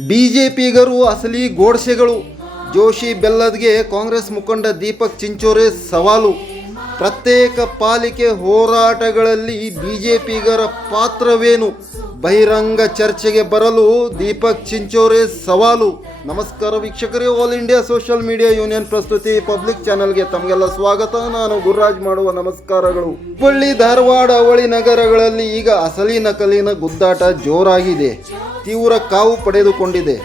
ಬಿಜೆಪಿಗರು ಅಸಲಿ ಗೋಡ್ಸೆಗಳು. ಜೋಶಿ ಬೆಲ್ಲದ್ಗೆ ಕಾಂಗ್ರೆಸ್ ಮುಖಂಡ ದೀಪಕ್ ಚಿಂಚೋರೆ ಸವಾಲು. ಪ್ರತ್ಯೇಕ ಪಾಲಿಕೆ ಹೋರಾಟಗಳಲ್ಲಿ ಬಿಜೆಪಿಗರ ಪಾತ್ರವೇನು? ಬಹಿರಂಗ ಚರ್ಚೆಗೆ ಬರಲು ದೀಪಕ್ ಚಿಂಚೋರೆ ಸವಾಲು. ನಮಸ್ಕಾರ ವೀಕ್ಷಕರೇ all India social media union ಪ್ರಸ್ತುತಿ ಪಬ್ಲಿಕ್ ಚಾನೆಲ್ಗೆ ತಮಗೆಲ್ಲ ಸ್ವಾಗತ. ನಾನು ಗುರುರಾಜ್ ಮಾಡುವ ನಮಸ್ಕಾರಗಳು. ಹುಬ್ಬಳ್ಳಿ, ಧಾರವಾಡ, ಅವಳಿ ನಗರಗಳಲ್ಲಿ ಈಗ ಅಸಲಿ ನಕಲಿನ ಗುದ್ದಾಟ ಜೋರಾಗಿದೆ. ತೀವ್ರ ಕಾವು ಪಡೆದುಕೊಂಡಿದೆ.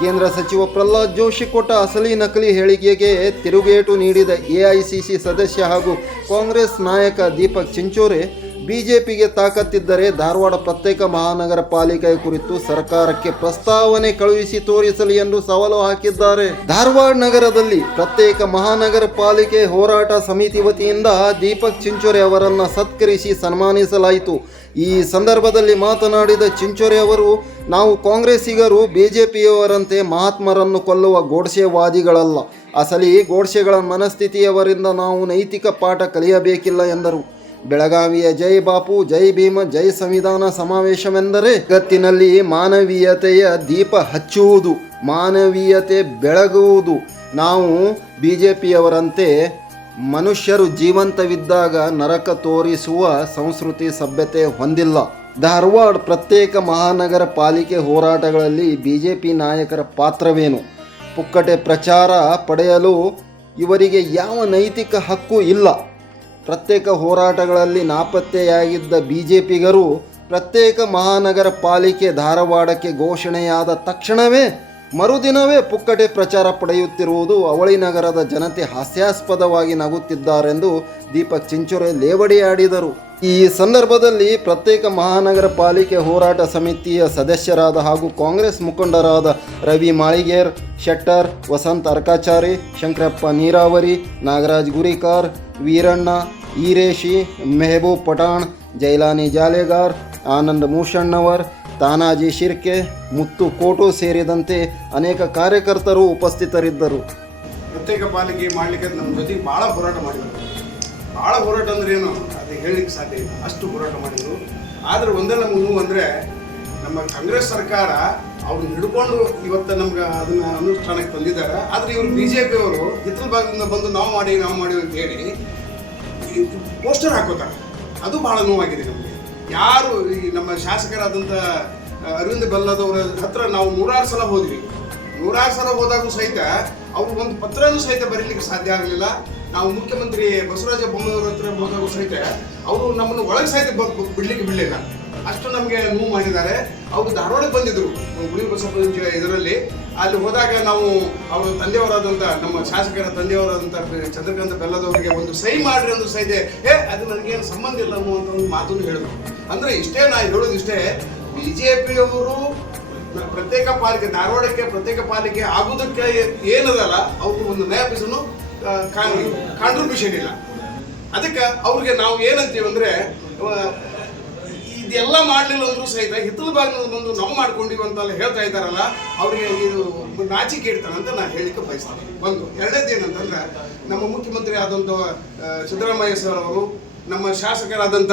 ಕೇಂದ್ರ ಸಚಿವ ಪ್ರಹ್ಲಾದ್ ಜೋಶಿ ಕೊಟ್ಟ ಅಸಲಿ ನಕಲಿ ಹೇಳಿಕೆಗೆ ತಿರುಗೇಟು ನೀಡಿದ ಎಐಸಿಸಿ ಸದಸ್ಯ ಹಾಗೂ ಕಾಂಗ್ರೆಸ್ ನಾಯಕ ದೀಪಕ್ ಚಿಂಚೋರೆ ಬಿಜೆಪಿಗೆ ತಾಕತ್ತಿದ್ದರೆ ಧಾರವಾಡ ಪ್ರತ್ಯೇಕ ಮಹಾನಗರ ಪಾಲಿಕೆ ಕುರಿತು ಸರ್ಕಾರಕ್ಕೆ ಪ್ರಸ್ತಾವನೆ ಕಳುಹಿಸಿ ತೋರಿಸಲಿ ಎಂದು ಸವಾಲು ಹಾಕಿದ್ದಾರೆ. ಧಾರವಾಡ ನಗರದಲ್ಲಿ ಪ್ರತ್ಯೇಕ ಮಹಾನಗರ ಪಾಲಿಕೆ ಹೋರಾಟ ಸಮಿತಿ ವತಿಯಿಂದ ದೀಪಕ್ ಚಿಂಚೋರೆ ಅವರನ್ನು ಸತ್ಕರಿಸಿ ಸನ್ಮಾನಿಸಲಾಯಿತು. ಈ ಸಂದರ್ಭದಲ್ಲಿ ಮಾತನಾಡಿದ ಚಿಂಚೋರೆ ಅವರು, ನಾವು ಕಾಂಗ್ರೆಸ್ಸಿಗರು ಬಿಜೆಪಿಯವರಂತೆ ಮಹಾತ್ಮರನ್ನು ಕೊಲ್ಲುವ ಗೋಡ್ಸೆವಾದಿಗಳಲ್ಲ. ಅಸಲಿ ಗೋಡ್ಸೆಗಳ ಮನಸ್ಥಿತಿಯವರಿಂದ ನಾವು ನೈತಿಕ ಪಾಠ ಕಲಿಯಬೇಕಿಲ್ಲ ಎಂದರು. ಬೆಳಗಾವಿಯ ಜೈ ಬಾಪು, ಜೈ ಭೀಮ, ಜೈ ಸಂವಿಧಾನ ಸಮಾವೇಶವೆಂದರೆ ಜಗತ್ತಿನಲ್ಲಿ ಮಾನವೀಯತೆಯ ದೀಪ ಹಚ್ಚುವುದು, ಮಾನವೀಯತೆ ಬೆಳಗುವುದು. ನಾವು ಬಿ ಜೆ ಪಿಯವರಂತೆ ಮನುಷ್ಯರು ಜೀವಂತವಿದ್ದಾಗ ನರಕ ತೋರಿಸುವ ಸಂಸ್ಕೃತಿ ಸಭ್ಯತೆ ಹೊಂದಿಲ್ಲ. ಧಾರವಾಡ ಪ್ರತ್ಯೇಕ ಮಹಾನಗರ ಪಾಲಿಕೆ ಹೋರಾಟಗಳಲ್ಲಿ ಬಿ ಜೆ ಪಿ ನಾಯಕರ ಪಾತ್ರವೇನು? ಪುಕ್ಕಟೆ ಪ್ರಚಾರ ಪಡೆಯಲು ಇವರಿಗೆ ಯಾವ ನೈತಿಕ ಹಕ್ಕು ಇಲ್ಲ. ಪ್ರತ್ಯೇಕ ಹೋರಾಟಗಳಲ್ಲಿ ನಾಪತ್ತೆಯಾಗಿದ್ದ ಬಿ ಜೆ ಪಿಗರು ಪ್ರತ್ಯೇಕ ಮಹಾನಗರ ಪಾಲಿಕೆ ಧಾರವಾಡಕ್ಕೆ ಘೋಷಣೆಯಾದ ತಕ್ಷಣವೇ ಮರುದಿನವೇ ಪುಕ್ಕಟೆ ಪ್ರಚಾರ ಪಡೆಯುತ್ತಿರುವುದು ಅವಳಿ ನಗರದ ಜನತೆ ಹಾಸ್ಯಾಸ್ಪದವಾಗಿ ನಗುತ್ತಿದ್ದಾರೆಂದು ದೀಪಕ್ ಚಿಂಚೋರೆ ಲೇವಡಿಯಾಡಿದರು. ಈ ಸಂದರ್ಭದಲ್ಲಿ ಪ್ರತ್ಯೇಕ ಮಹಾನಗರ ಪಾಲಿಕೆ ಹೋರಾಟ ಸಮಿತಿಯ ಸದಸ್ಯರಾದ ಹಾಗೂ ಕಾಂಗ್ರೆಸ್ ಮುಖಂಡರಾದ ರವಿ ಮಾಳಿಗೇರ್, ಶೆಟ್ಟರ್, ವಸಂತ್ ಅರ್ಕಾಚಾರಿ, ಶಂಕರಪ್ಪ ನೀರಾವರಿ, ನಾಗರಾಜ್ ಗುರಿಕಾರ್ ವೀರಣ್ಣ, ಈರೇಶಿ ಮೆಹಬೂಬ್ ಪಠಾಣ್, ಜೈಲಾನಿ ಜಾಲೆಗಾರ್, ಆನಂದ್ ಮೂಷಣ್ಣವರ್, ತಾನಾಜಿ ಶಿರ್ಕೆ, ಮುತ್ತು ಕೋಟು ಸೇರಿದಂತೆ ಅನೇಕ ಕಾರ್ಯಕರ್ತರು ಉಪಸ್ಥಿತರಿದ್ದರು. ಪ್ರತ್ಯೇಕ ಪಾಲಿಕೆ ಮಾಡಲಿಕ್ಕೆ ನಮ್ಮ ಜೊತೆ ಭಾಳ ಹೋರಾಟ ಮಾಡಿದರು. ಭಾಳ ಹೋರಾಟ ಅಂದ್ರೆ ಏನು? ಅದು ಹೇಳಲಿಕ್ಕೆ ಸಾಧ್ಯ ಇಲ್ಲ. ಅಷ್ಟು ಹೋರಾಟ ಮಾಡಿದರು. ಆದರೆ ಒಂದೇ ನಮ್ಗೆ ಅಂದರೆ ನಮ್ಮ ಕಾಂಗ್ರೆಸ್ ಸರ್ಕಾರ ಅವ್ರನ್ನ ಹಿಡ್ಕೊಂಡು ಇವತ್ತು ನಮ್ಗೆ ಅದನ್ನ ಅನುಷ್ಠಾನಕ್ಕೆ ತಂದಿದ್ದಾರೆ. ಆದ್ರೆ ಇವರು ಬಿ ಜೆ ಪಿಯವರು ಹಿತ್ತಲ ಭಾಗದಿಂದ ಬಂದು ನಾವು ಮಾಡಿ ನಾವು ಮಾಡಿ ಅಂತ ಹೇಳಿ ಪೋಸ್ಟರ್ ಹಾಕೋತಾರೆ. ಅದು ಭಾಳ ನೋವಾಗಿದೆ ನಮಗೆ. ಯಾರು ಈ ನಮ್ಮ ಶಾಸಕರಾದಂಥ ಅರವಿಂದ್ ಬೆಲ್ಲದವರ ಹತ್ರ ನಾವು ನೂರಾರು ಸಲ ಹೋದ್ವಿ. ನೂರಾರು ಸಲ ಹೋದಾಗೂ ಸಹಿತ ಅವ್ರು ಒಂದು ಪತ್ರನೂ ಸಹಿತ ಬರೀಲಿಕ್ಕೆ ಸಾಧ್ಯ ಆಗಲಿಲ್ಲ. ನಾವು ಮುಖ್ಯಮಂತ್ರಿ ಬಸವರಾಜ ಬೊಮ್ಮಾಯಿಯವ್ರ ಹತ್ರ ಹೋದಾಗೂ ಸಹಿತ ಅವರು ನಮ್ಮನ್ನು ಒಳಗೆ ಸಹಿತ ಬಿಡ್ಲಿಕ್ಕೆ ಬಿಡಲಿಲ್ಲ. ಅಷ್ಟು ನಮಗೆ ನೋವು ಮಾಡಿದ್ದಾರೆ. ಅವರು ಧಾರವಾಡಕ್ಕೆ ಬಂದಿದ್ರು. ಗುಡಿ ಬಸಪ್ಪ ಇದರಲ್ಲಿ. ಅಲ್ಲಿ ಹೋದಾಗ ನಾವು ಅವರ ತಂದೆಯವರಾದಂಥ ನಮ್ಮ ಶಾಸಕರ ತಂದೆಯವರಾದಂಥ ಚಂದ್ರಕಾಂತ ಬೆಲ್ಲದವರಿಗೆ ಒಂದು ಸಹಿ ಮಾಡ್ರಿ ಅಂದ್ರು ಸಹಿತ ಏ, ಅದು ನನಗೇನು ಸಂಬಂಧ ಇಲ್ಲ ಅನ್ನುವಂಥ ಒಂದು ಮಾತನ್ನು ಹೇಳಿದ್ರು. ಅಂದರೆ ಇಷ್ಟೇ ನಾನು ಹೇಳೋದು ಇಷ್ಟೇ ಬಿ ಜೆ ಪಿಯವರು ಪ್ರತ್ಯೇಕ ಪಾಲಿಕೆ, ಧಾರವಾಡಕ್ಕೆ ಪ್ರತ್ಯೇಕ ಪಾಲಿಕೆ ಆಗೋದಕ್ಕೆ ಏನದಲ್ಲ ಅವ್ರಿಗೆ ಒಂದು ನಯ ಪೈಸನು ಕಾಂಟ್ರಿಬ್ಯೂಷನ್ ಇಲ್ಲ. ಅದಕ್ಕೆ ಅವ್ರಿಗೆ ನಾವು ಏನಂತೀವಿ ಅಂದ್ರೆ ಇದೆಲ್ಲ ಮಾಡಲಿಲ್ಲ ಅಂದ್ರೂ ಸಹಿತ ಹಿತ್ತಲ ಬಾಗಿಲು ಬಂದು ನಾವು ಮಾಡ್ಕೊಂಡಿವಿ ಅಂತ ಹೇಳ್ತಾ ಇದ್ದಾರಲ್ಲ, ಅವ್ರಿಗೆ ಇದು ನಾಚಿಕೆ ಇಡ್ತಾರೆ ಅಂತ ನಾನು ಹೇಳಿಕೆ ಬಯಸ್ತೀನಿ ಒಂದು ಎರಡನೇದು ಏನಂತಂದ್ರೆ ನಮ್ಮ ಮುಖ್ಯಮಂತ್ರಿ ಆದಂಥ ಸಿದ್ದರಾಮಯ್ಯ ಸರ್ ಅವರು, ನಮ್ಮ ಶಾಸಕರಾದಂಥ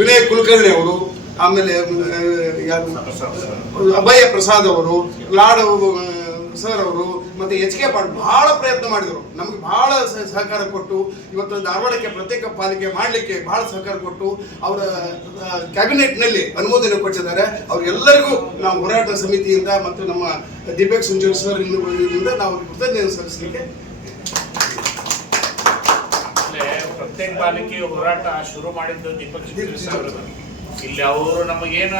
ವಿನಯ್ ಕುಲಕರ್ಣಿ ಅವರು, ಆಮೇಲೆ ಯಾರು? ಅಭಯ ಪ್ರಸಾದ್ ಅವರು, ಲಾಡ್ ಸರ್ ಅವರು ಮತ್ತೆ ಎಚ್ ಕೆ ಪಾಂಡ್ ಬಹಳ ಪ್ರಯತ್ನ ಮಾಡಿದರು. ನಮ್ಗೆ ಬಹಳ ಸಹಕಾರ ಕೊಟ್ಟು ಇವತ್ತು ಧಾರವಾಡಕ್ಕೆ ಪ್ರತ್ಯೇಕ ಪಾಲಿಕೆ ಮಾಡಲಿಕ್ಕೆ ಬಹಳ ಸಹಕಾರ ಕೊಟ್ಟು, ಅವರ ಕ್ಯಾಬಿನೆಟ್ನಲ್ಲಿ ಅನುಮೋದನೆ ಕೊಟ್ಟಿದ್ದಾರೆ. ಅವರೆಲ್ಲರಿಗೂ ನಾವು ಹೋರಾಟ ಸಮಿತಿಯಿಂದ ಮತ್ತು ನಮ್ಮ ದೀಪಕ್ ಸುಂಜೂರ್ ಸರ್ ಇಂದ ನಾವು ಕೃತಜ್ಞತೆ ಸಲ್ಲಿಸಲಿಕ್ಕೆ ಪ್ರತ್ಯೇಕ ಪಾಲಿಕೆ ಹೋರಾಟ ಶುರು ಮಾಡಿದ್ದು ದೀಪಕ್ ಇಲ್ಲಿ ಅವರು ನಮಗೇನ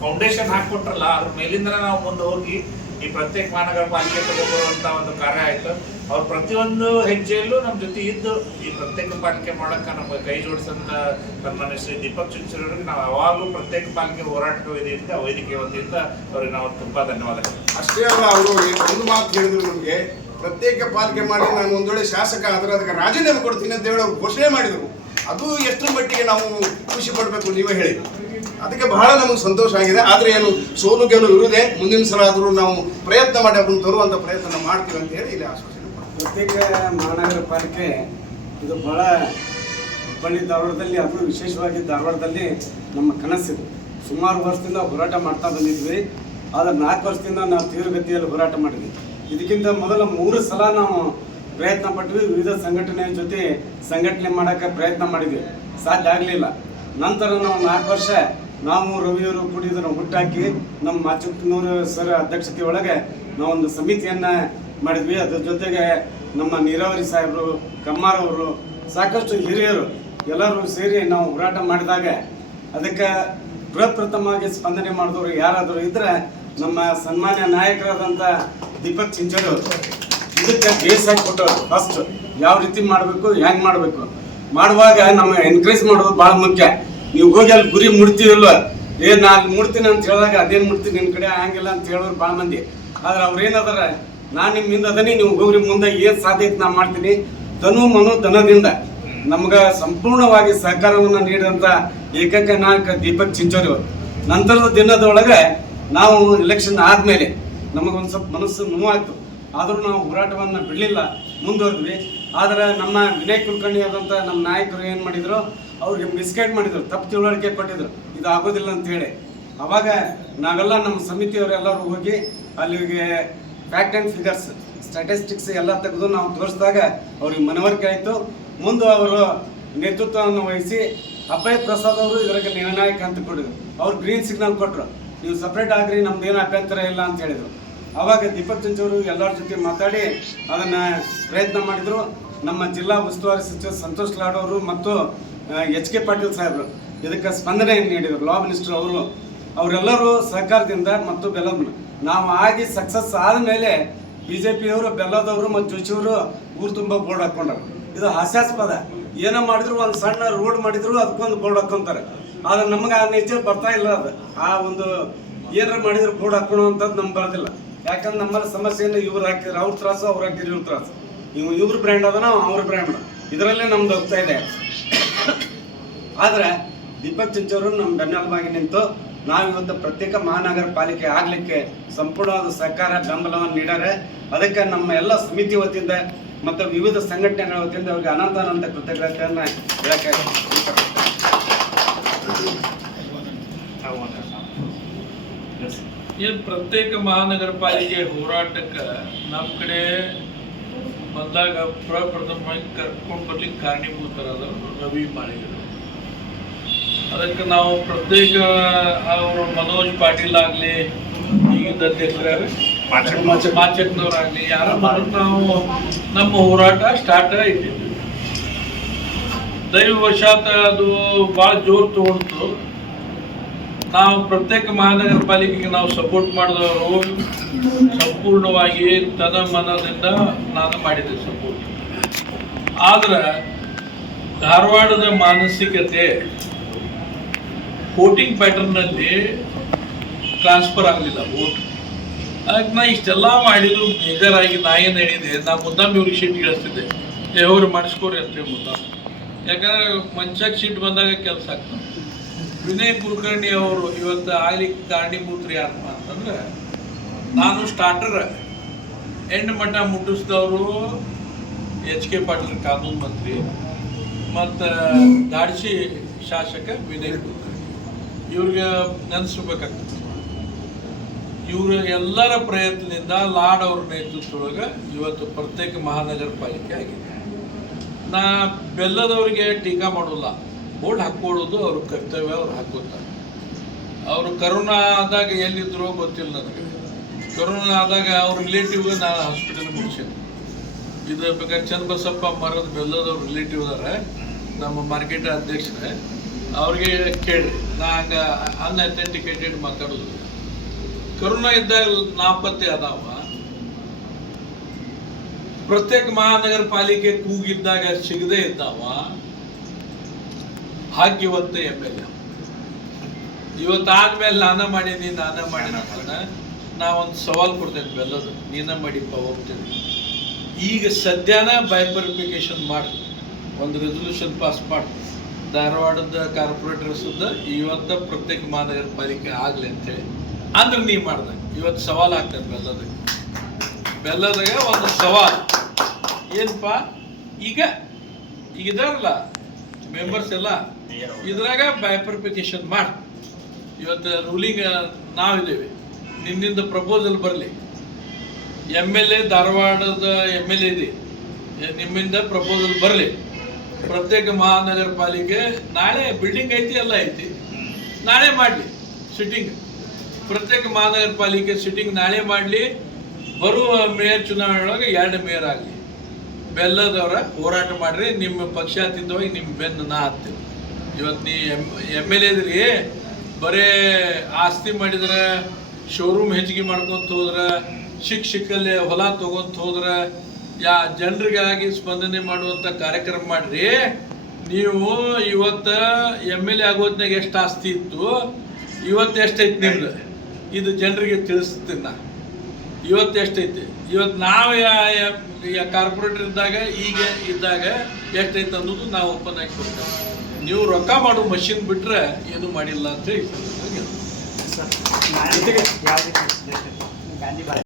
ಫೌಂಡೇಶನ್ ಹಾಕೊಟ್ರಲ್ಲ ಅದ್ರ ಮೇಲಿಂದ ನಾವು ಮುಂದೆ ಹೋಗಿ ಈ ಪ್ರತ್ಯೇಕ ಮಹಾನಗರ ಪಾಲಿಕೆ ತಗೋಬರುವಂತ ಒಂದು ಕಾರ್ಯ ಆಯ್ತು. ಅವ್ರು ಪ್ರತಿಯೊಂದು ಹೆಜ್ಜೆಯಲ್ಲೂ ನಮ್ಮ ಜೊತೆ ಇದ್ದು ಈ ಪ್ರತ್ಯೇಕ ಪಾಲಿಕೆ ಮಾಡಕ್ಕ ನಮ್ಗೆ ಕೈ ಜೋಡಿಸಂತ ಸನ್ಮಾನ್ಯ ಶ್ರೀ ದೀಪಕ್ ಚಿಂಚೂರಿ ಅವರಿಗೆ ನಾವು ಯಾವಾಗಲೂ ಪ್ರತ್ಯೇಕ ಪಾಲಿಕೆ ಹೋರಾಟದ ವೇದಿಯಿಂದ, ವೇದಿಕೆ ವತಿಯಿಂದ ಅವ್ರಿಗೆ ನಾವು ತುಂಬಾ ಧನ್ಯವಾದಗಳು. ಅಷ್ಟೇ ಅಲ್ಲ, ಅವರು ಒಂದು ಮಾತು ಹೇಳಿದ್ರು ನಮಗೆ, ಪ್ರತ್ಯೇಕ ಪಾಲಿಕೆ ಮಾಡಿ ನಾನು ಒಂದೊಳ್ಳೆ ಶಾಸಕ ಆದ್ರೆ ಅದಕ್ಕೆ ರಾಜೀನಾಮೆ ಕೊಡ್ತೀನಿ ಅಂತ ಹೇಳಿ ಘೋಷಣೆ ಮಾಡಿದರು. ಅದು ಎಷ್ಟು ಮಟ್ಟಿಗೆ ನಾವು ಖುಷಿ ಪಡಬೇಕು ನೀವೇ ಹೇಳಿ. ಅದಕ್ಕೆ ಬಹಳ ನಮಗೆ ಸಂತೋಷ ಆಗಿದೆ. ಆದರೆ ಏನು ಸೋಲು ಗೆಲುವು ಇರುವುದೇ ಮುಂದಿನ ಸಲ ಆದರೂ ನಾವು ಪ್ರಯತ್ನ ಮಾಡಿ ಅದನ್ನು ತರುವಂಥ ಪ್ರಯತ್ನ ಮಾಡ್ತೀವಿ ಅಂತ ಹೇಳಿ ಇಲ್ಲಿ ಆಶ್ವಾಸನೆ. ಪ್ರತ್ಯೇಕ ಮಹಾನಗರ ಪಾಲಿಕೆ ಇದು ಬಹಳ ಹುಬ್ಬಳ್ಳಿ ಧಾರವಾಡದಲ್ಲಿ ಅದು ವಿಶೇಷವಾಗಿ ಧಾರವಾಡದಲ್ಲಿ ನಮ್ಮ ಕನಸಿದೆ. ಸುಮಾರು ವರ್ಷದಿಂದ ಹೋರಾಟ ಮಾಡ್ತಾ ಬಂದಿದ್ವಿ. ಆದರೆ ನಾಲ್ಕು ವರ್ಷದಿಂದ ನಾವು ತೀವ್ರಗತಿಯಲ್ಲಿ ಹೋರಾಟ ಮಾಡಿದ್ವಿ. ಇದಕ್ಕಿಂತ ಮೊದಲ ಮೂರು ಸಲ ನಾವು ಪ್ರಯತ್ನ ಪಟ್ವಿ. ವಿವಿಧ ಸಂಘಟನೆ ಜೊತೆ ಸಂಘಟನೆ ಮಾಡೋಕ್ಕೆ ಪ್ರಯತ್ನ ಮಾಡಿದ್ವಿ. ಸಾಧ್ಯ ಆಗಲಿಲ್ಲ. ನಂತರ ನಾವು ನಾಲ್ಕು ವರ್ಷ ನಾವು ರವಿಯವರು ಕೂಡಿ ಇದನ್ನು ಹುಟ್ಟಾಕಿ ನಮ್ಮ ಅಚ್ಚುಕ್ನೂರ ಸರ್ ಅಧ್ಯಕ್ಷತೆ ಒಳಗೆ ನಾವೊಂದು ಸಮಿತಿಯನ್ನ ಮಾಡಿದ್ವಿ. ಅದ್ರ ಜೊತೆಗೆ ನಮ್ಮ ನೀರಾವರಿ ಸಾಹೇಬರು ಕಮ್ಮಾರವರು ಸಾಕಷ್ಟು ಹಿರಿಯರು ಎಲ್ಲರೂ ಸೇರಿ ನಾವು ಹೋರಾಟ ಮಾಡಿದಾಗ ಅದಕ್ಕೆ ಪ್ರಪ್ರಥಮವಾಗಿ ಸ್ಪಂದನೆ ಮಾಡಿದವರು ಯಾರಾದರೂ ಇದ್ರೆ ನಮ್ಮ ಸನ್ಮಾನ್ಯ ನಾಯಕರಾದಂಥ ದೀಪಕ್ ಅವರು. ಇದಕ್ಕೆ ಬೇಸ್ ಕೊಟ್ಟವರು. ಫಸ್ಟ್ ಯಾವ ರೀತಿ ಮಾಡಬೇಕು ಹ್ಯಾಂಗ್ ಮಾಡಬೇಕು? ಮಾಡುವಾಗ ನಮ್ಮ ಎನ್ಕರೇಜ್ ಮಾಡೋದು ಭಾಳ ಮುಖ್ಯ. ನೀವು ಹೋಗಿ ಅಲ್ಲಿ ಗುರಿ ಮುಡ್ತೀವಲ್ವ ಏ ನಾನು ಮುಡ್ತೀನಿ ಅಂತ ಹೇಳಿದಾಗ ಅದೇನು ಮುಡ್ತೀನಿ ನಿನ್ನ ಕಡೆ ಹಂಗಿಲ್ಲ ಅಂತ ಹೇಳೋರು ಭಾಳ ಮಂದಿ. ಆದ್ರೆ ಅವ್ರು ಏನದಾರ, ನಾನು ನಿಮ್ಮ ಹಿಂದೆ ಅದನಿ, ನೀವು ಹೋಗ್ರಿ ಮುಂದೆ ಏನು ಸಾಧ್ಯ ಐತೆ ನಾ ಮಾಡ್ತೀನಿ. ಧನು, ಮನು, ಧನದಿಂದ ನಮ್ಗೆ ಸಂಪೂರ್ಣವಾಗಿ ಸಹಕಾರವನ್ನು ನೀಡಿದಂಥ ಏಕೈಕ ನಾಯಕ ದೀಪಕ್ ಚಿಂಚೋರಿ ನಂತರದ ದಿನದೊಳಗೆ ನಾವು ಎಲೆಕ್ಷನ್ ಆದಮೇಲೆ ನಮಗೊಂದು ಸ್ವಲ್ಪ ಮನಸ್ಸು ನೋವಾಯ್ತು. ಆದರೂ ನಾವು ಹೋರಾಟವನ್ನು ಬಿಡಲಿಲ್ಲ, ಮುಂದುವರೆದ್ವಿ. ಆದರೆ ನಮ್ಮ ವಿನಯ್ ಕುಲಕರ್ಣಿ ಆದಂಥ ನಮ್ಮ ನಾಯಕರು ಏನು ಮಾಡಿದ್ರು ಅವ್ರಿಗೆ ಮಿಸ್ಗೈಡ್ ಮಾಡಿದ್ರು, ತಪ್ಪು ತಿಳುವಳಿಕೆ ಕೊಟ್ಟಿದ್ರು. ಇದು ಆಗೋದಿಲ್ಲ ಅಂತ ಹೇಳಿ. ಅವಾಗ ನಾವೆಲ್ಲ ನಮ್ಮ ಸಮಿತಿಯವರೆಲ್ಲರೂ ಹೋಗಿ ಅಲ್ಲಿಗೆ ಫ್ಯಾಕ್ಟ್ ಆ್ಯಂಡ್ ಫಿಗರ್ಸ್ ಸ್ಟ್ಯಾಟಿಸ್ಟಿಕ್ಸ್ ಎಲ್ಲ ತೆಗೆದು ನಾವು ತೋರಿಸಿದಾಗ ಅವ್ರಿಗೆ ಮನವರಿಕೆ ಆಯಿತು. ಮುಂದೆ ಅವರು ನೇತೃತ್ವವನ್ನು ವಹಿಸಿ ಅಭಯ್ ಪ್ರಸಾದ್ ಅವರು ಇದಕ್ಕೆ ನಿರ್ಣಾಯಕ ಅಂತ ಕೊಟ್ಟಿದ್ರು. ಅವ್ರು ಗ್ರೀನ್ ಸಿಗ್ನಲ್ ಕೊಟ್ಟರು ನೀವು ಸಪ್ರೇಟ್ ಆಗ್ರಿ ನಮ್ದೇನು ಅಭ್ಯಂತರ ಇಲ್ಲ ಅಂತ ಹೇಳಿದರು. ಅವಾಗ ದೀಪಕ್ ಚಂಚವರು ಎಲ್ಲರ ಜೊತೆ ಮಾತಾಡಿ ಅದನ್ನು ಪ್ರಯತ್ನ ಮಾಡಿದರು. ನಮ್ಮ ಜಿಲ್ಲಾ ಉಸ್ತುವಾರಿ ಸಚಿವ ಸಂತೋಷ್ ಲಾಡ್ ಮತ್ತು ಎಚ್ ಕೆ ಪಾಟೀಲ್ ಸಾಹೇಬ್ರು, ಇದಕ್ಕೆ ಸ್ಪಂದನೆ ನೀಡಿದರು. ಲಾ ಮಿನಿಸ್ಟರ್ ಅವರು, ಅವರೆಲ್ಲರೂ ಸರ್ಕಾರದಿಂದ ಮತ್ತು ಬೆಲ್ಲದ ನಾವು ಆಗಿ ಸಕ್ಸಸ್ ಆದಮೇಲೆ ಬಿ ಜೆ ಪಿಯವರು ಬೆಲ್ಲದವರು ಮತ್ತು ಜೋಶಿಯವರು ಊರು ತುಂಬ ಬೋರ್ಡ್ ಹಾಕ್ಕೊಂಡರು. ಇದು ಹಾಸ್ಯಾಸ್ಪದ. ಏನೋ ಮಾಡಿದ್ರು, ಒಂದು ಸಣ್ಣ ರೋಡ್ ಮಾಡಿದ್ರು, ಅದಕ್ಕೊಂದು ಬೋರ್ಡ್ ಹಾಕೊಂತಾರೆ ಆದ್ರೆ ನಮಗೆ ಆ ನಿಜ ಬರ್ತಾ ಇಲ್ಲ ಅದು. ಆ ಒಂದು ಏನಾರ ಮಾಡಿದ್ರು ಬೋರ್ಡ್ ಹಾಕೊಳ್ಳುವಂಥದ್ದು ನಮ್ಗೆ ಬರೋದಿಲ್ಲ. ಯಾಕಂದ್ರೆ ನಮ್ಮಲ್ಲಿ ಸಮಸ್ಯೆಯನ್ನು ಇವ್ರು ಹಾಕಿದ್ರು, ಅವ್ರ ತ್ರಾಸು, ಅವ್ರು ಹಾಕಿದ್ರು ಇವ್ರ ತ್ರಾಸು. ಇವ್ ಇವ್ರ ಬ್ರ್ಯಾಂಡ್ ಅದನ, ಅವ್ರ ಬ್ರ್ಯಾಂಡ್ ಇದರಲ್ಲೇ ನಮ್ದು ಹೋಗ್ತಾ ಇದೆ. ಆದ್ರೆ ದೀಪಕ್ ಚಿಂಚೋರು ನಮ್ಮ ಬೆನ್ನೆಲುಬಾಗಿ ನಿಂತು ನಾವಿವತ್ತು ಪ್ರತ್ಯೇಕ ಮಹಾನಗರ ಪಾಲಿಕೆ ಆಗಲಿಕ್ಕೆ ಸಂಪೂರ್ಣವಾದ ಸಹಕಾರ, ಬೆಂಬಲವನ್ನು ನೀಡಾರೆ. ಅದಕ್ಕೆ ನಮ್ಮ ಎಲ್ಲ ಸಮಿತಿ ವತಿಯಿಂದ ಮತ್ತು ವಿವಿಧ ಸಂಘಟನೆಗಳ ವತಿಯಿಂದ ಅವರಿಗೆ ಅನಂತ ಅನಂತ ಕೃತಜ್ಞತೆಯನ್ನು ಹೇಳಕ್ಕೆ ಏನು ಪ್ರತ್ಯೇಕ ಮಹಾನಗರ ಪಾಲಿಕೆ ಹೋರಾಟಕ್ಕೆ ನಮ್ಮ ಕಡೆ ಬಂದಾಗ ಪ್ರಪ್ರಥಮವಾಗಿ ಕರ್ಕೊಂಡು ಬರ್ಲಿಕ್ಕೆ ಕಾರಣೀಭೂತರಾದವರು ರವಿ ಮಾಳಿಗರು. ಅದಕ್ಕೆ ನಾವು ಪ್ರತ್ಯೇಕ ಅವರು ಮನೋಜ್ ಪಾಟೀಲ್ ಆಗಲಿ ಈಗಿದ್ದ ಅಧ್ಯಕ್ಷರಾಗಲಿ ಮಾಚಕ್ನವರಾಗಲಿ ಯಾರ ಬಂದ್ರು ನಾವು ನಮ್ಮ ಹೋರಾಟ ಸ್ಟಾರ್ಟ್ ಇಟ್ಟಿದ್ವಿ ದೈವವಶಾತ್ ಅದು ಭಾಳ ಜೋರು ತಗೊಂಡು ನಾವು ಪ್ರತ್ಯೇಕ ಮಹಾನಗರ ಪಾಲಿಕೆಗೆ ನಾವು ಸಪೋರ್ಟ್ ಮಾಡಿದವರು ಸಂಪೂರ್ಣವಾಗಿ ತನ ಮನದಿಂದ ನಾನು ಮಾಡಿದೆ ಸಪೋರ್ಟ್ ಆದ್ರೆ ಧಾರವಾಡದ ಮಾನಸಿಕತೆ ವೋಟಿಂಗ್ ಪ್ಯಾಟರ್ನಲ್ಲಿ ಟ್ರಾನ್ಸ್ಫರ್ ಆಗಲಿಲ್ಲ ವೋಟ್ ಅದಕ್ಕೆ ನಾ ಇಷ್ಟೆಲ್ಲ ಮಾಡಿದ್ರು ಬೇಜಾರಾಗಿ ನಾ ಏನು ಹೇಳಿದೆ, ನಾ ಮುದ್ದಾಮಿ ಇವ್ರಿಗೆ ಶೀಟ್ ಇಳಿಸ್ತಿದ್ದೆ. ಮಾಡಿಸ್ಕೊರಿ ಮಾಡಿಸ್ಕೋರಿ ಅಂತೇಳಿ ಮುದ್ದಾಮ್. ಯಾಕಂದ್ರೆ ಮನುಷ್ಯಕ್ಕೆ ಶೀಟ್ ಬಂದಾಗ ಕೆಲಸ ಆಗ್ತದೆ. ವಿನಯ್ ಕುಲಕರ್ಣಿ ಅವರು ಇವತ್ತು ಆಗ್ಲಿಕ್ಕೆ ಕಾರಣೀಭೂತರು ಯಾರಪ್ಪ ಅಂತಂದ್ರೆ, ನಾನು ಸ್ಟಾರ್ಟರ್ ಎಂಡ್ ಮಠ ಮುಟ್ಟಿಸಿದವರು ಎಚ್ ಕೆ ಪಾಟೀಲ್ ಕಾನೂನು ಮಂತ್ರಿ, ಮತ್ತು ದಾಡ್ಸಿ ಶಾಸಕ ವಿನಯ್ ಕುಲಕರ್ಣಿ. ಇವ್ರಿಗೆ ನೆನೆಸ್ಬೇಕಾಗ್ತದೆ ಇವರ ಎಲ್ಲರ ಪ್ರಯತ್ನದಿಂದ ಲಾಡ್ ಅವ್ರ ನೇತೃತ್ವದೊಳಗೆ ಇವತ್ತು ಪ್ರತ್ಯೇಕ ಮಹಾನಗರ ಪಾಲಿಕೆ ಆಗಿದೆ. ನಾ ಬೆಲ್ಲದವರಿಗೆ ಟೀಕಾ ಮಾಡೋಲ್ಲ. ಬೋರ್ಡ್ ಹಾಕ್ಕೊಡೋದು ಅವ್ರ ಕರ್ತವ್ಯ, ಅವ್ರು ಹಾಕೋತಾರೆ ಅವರು ಕರೋನಾ ಆದಾಗ ಎಲ್ಲಿದ್ರು ಗೊತ್ತಿಲ್ಲ ನನಗೆ. ಕರೋನಾ ಆದಾಗ ಅವ್ರ ರಿಲೇಟಿವ್ ನಾನು ಹಾಸ್ಪಿಟಲ್ ಮುಗಿಸಿದ್ದೆ ಇದು ಬೇಕಾದ್ರೆ ಚನ್ನಬಸಪ್ಪ ಮರದ ಬೆಲ್ಲದವ್ರ ರಿಲೇಟಿವ್ ಅದಾರೆ ನಮ್ಮ ಮಾರ್ಕೆಟ್ ಅಧ್ಯಕ್ಷರೇ. ಅವ್ರಿಗೆ ಕೇಳ್ರಿ. ನಾ ಅನ್ ಐತೆಂಟಿಕೇಟೆಡ್ ಮಾತಾಡುದು. ಕರೋನಾ ಇದ್ದಾಗ ನಾಪತ್ತೆ ಅದಾವ. ಪ್ರತ್ಯೇಕ ಮಹಾನಗರ ಪಾಲಿಕೆ ಕೂಗಿದ್ದಾಗ ಸಿಗದೆ ಇದ್ದಾವ. ಭಾಗ್ಯವಂತ ಎಂ ಎಲ್ ಎ ಇವತ್ತಾದ್ಮೇಲೆ ನಾನ ಮಾಡೀನಿ ನಾನ ಮಾಡಿನ ನಾವೊಂದು ಸವಾಲ್ ಕೊಡ್ತೇನೆ ಬೆಲ್ಲದು. ನೀನ ಮಾಡಿಪ್ಪ ಹೋಗ್ತೇನೆ. ಈಗ ಸದ್ಯನ ಬೈಪರಿಫಿಕೇಶನ್ ಮಾಡಿ. ಒಂದು ರೆಸೊಲ್ಯೂಷನ್ ಪಾಸ್ ಮಾಡಿ. ಧಾರವಾಡದ ಕಾರ್ಪೊರೇಟರ್ಸದ ಇವತ್ತ ಪ್ರತ್ಯೇಕ ಮಹಾನಗರ ಪಾಲಿಕೆ ಆಗ್ಲಿ ಅಂತೇಳಿ. ಅಂದ್ರೆ ನೀ ಮಾಡ್ದಾಗ ಇವತ್ತು ಸವಾಲು ಆಗ್ತದೆ ಬೆಲ್ಲದಾಗ. ಬೆಲ್ಲದಾಗ ಒಂದು ಸವಾಲ್. ಏನಪ್ಪ ಈಗ ಈಗ ಇದಾರಲ್ಲ ಮೆಂಬರ್ಸ್ ಎಲ್ಲ, ಇದ್ರಾಗ ಬೈಪರ್ಫಿಕೇಶನ್ ಮಾಡಿ. ಇವತ್ತು ರೂಲಿಂಗ್ ನಾವಿದ್ದೇವೆ ನಿನ್ನಿಂದ ಪ್ರಪೋಸಲ್ ಬರಲಿ. ಎಂ ಎಲ್ ಎ ಧಾರವಾಡದ ಎಂ ಎಲ್ ಎ ಇದೆ. ನಿಮ್ಮಿಂದ ಪ್ರಪೋಸಲ್ ಬರಲಿ. ಪ್ರತ್ಯೇಕ ಮಹಾನಗರ ಪಾಲಿಕೆ ನಾಳೆ ಬಿಲ್ಡಿಂಗ್ ಐತಿ, ಎಲ್ಲ ಐತಿ. ನಾಳೆ ಮಾಡಲಿ ಸಿಟ್ಟಿಂಗ್ ಪ್ರತ್ಯೇಕ ಮಹಾನಗರ ಪಾಲಿಕೆ ಸಿಟ್ಟಿಂಗ್ ನಾಳೆ ಮಾಡಲಿ. ಬರುವ ಮೇಯರ್ ಚುನಾವಣೆ ಒಳಗೆ ಎರಡು ಮೇಯರ್ ಆಗಲಿ. ಬೆಲ್ಲದವರ ಹೋರಾಟ ಮಾಡ್ರಿ, ನಿಮ್ಮ ಪಕ್ಷಾತೀತವಾಗಿ ನಿಮ್ಮ ಬೆನ್ನು ನಾ ಹತ್ತೀನಿ ಇವತ್ತು ನೀ ಎಂ ಎಂ ಎಲ್ ಎದ್ರಿ ಬರೇ ಆಸ್ತಿ ಮಾಡಿದ್ರೆ ಶೋರೂಮ್ ಹೆಚ್ಚಿಗೆ ಮಾಡ್ಕೊಂತ ಹೋದ್ರೆ, ಶಿಕ್ಷಕಲ್ಲಿ ಹೊಲ ತಗೊಂತ ಹೋದ್ರೆ ಯಾ ಜನರಿಗಾಗಿ ಸ್ಪಂದನೆ ಮಾಡುವಂಥ ಕಾರ್ಯಕ್ರಮ ಮಾಡ್ರಿ. ನೀವು ಇವತ್ತು ಎಂ ಎಲ್ ಎ ಆಗೋದ್ನಾಗ ಎಷ್ಟು ಆಸ್ತಿ ಇತ್ತು? ಇವತ್ತು ಎಷ್ಟೈತಿ ನಿಮ್ದು? ಇದು ಜನರಿಗೆ ತಿಳಿಸ್ತೀನಿ ನಾ ಇವತ್ತು ಎಷ್ಟೈತಿ? ಇವತ್ತು ನಾವು ಯಾ ಕಾರ್ಪೊರೇಟರ್ ಇದ್ದಾಗ, ಈಗ ಇದ್ದಾಗ ಎಷ್ಟೈತೆ ಅನ್ನೋದು ನಾವು ಓಪನ್ ಆಗಿ ಕೊಡ್ತೇವೆ. ನೀವು ರೊಕ್ಕ ಮಾಡೋ ಮಷಿನ್ ಬಿಟ್ರೆ ಏನು ಮಾಡಿಲ್ಲ ಅಂತ ಹೇಳಿ.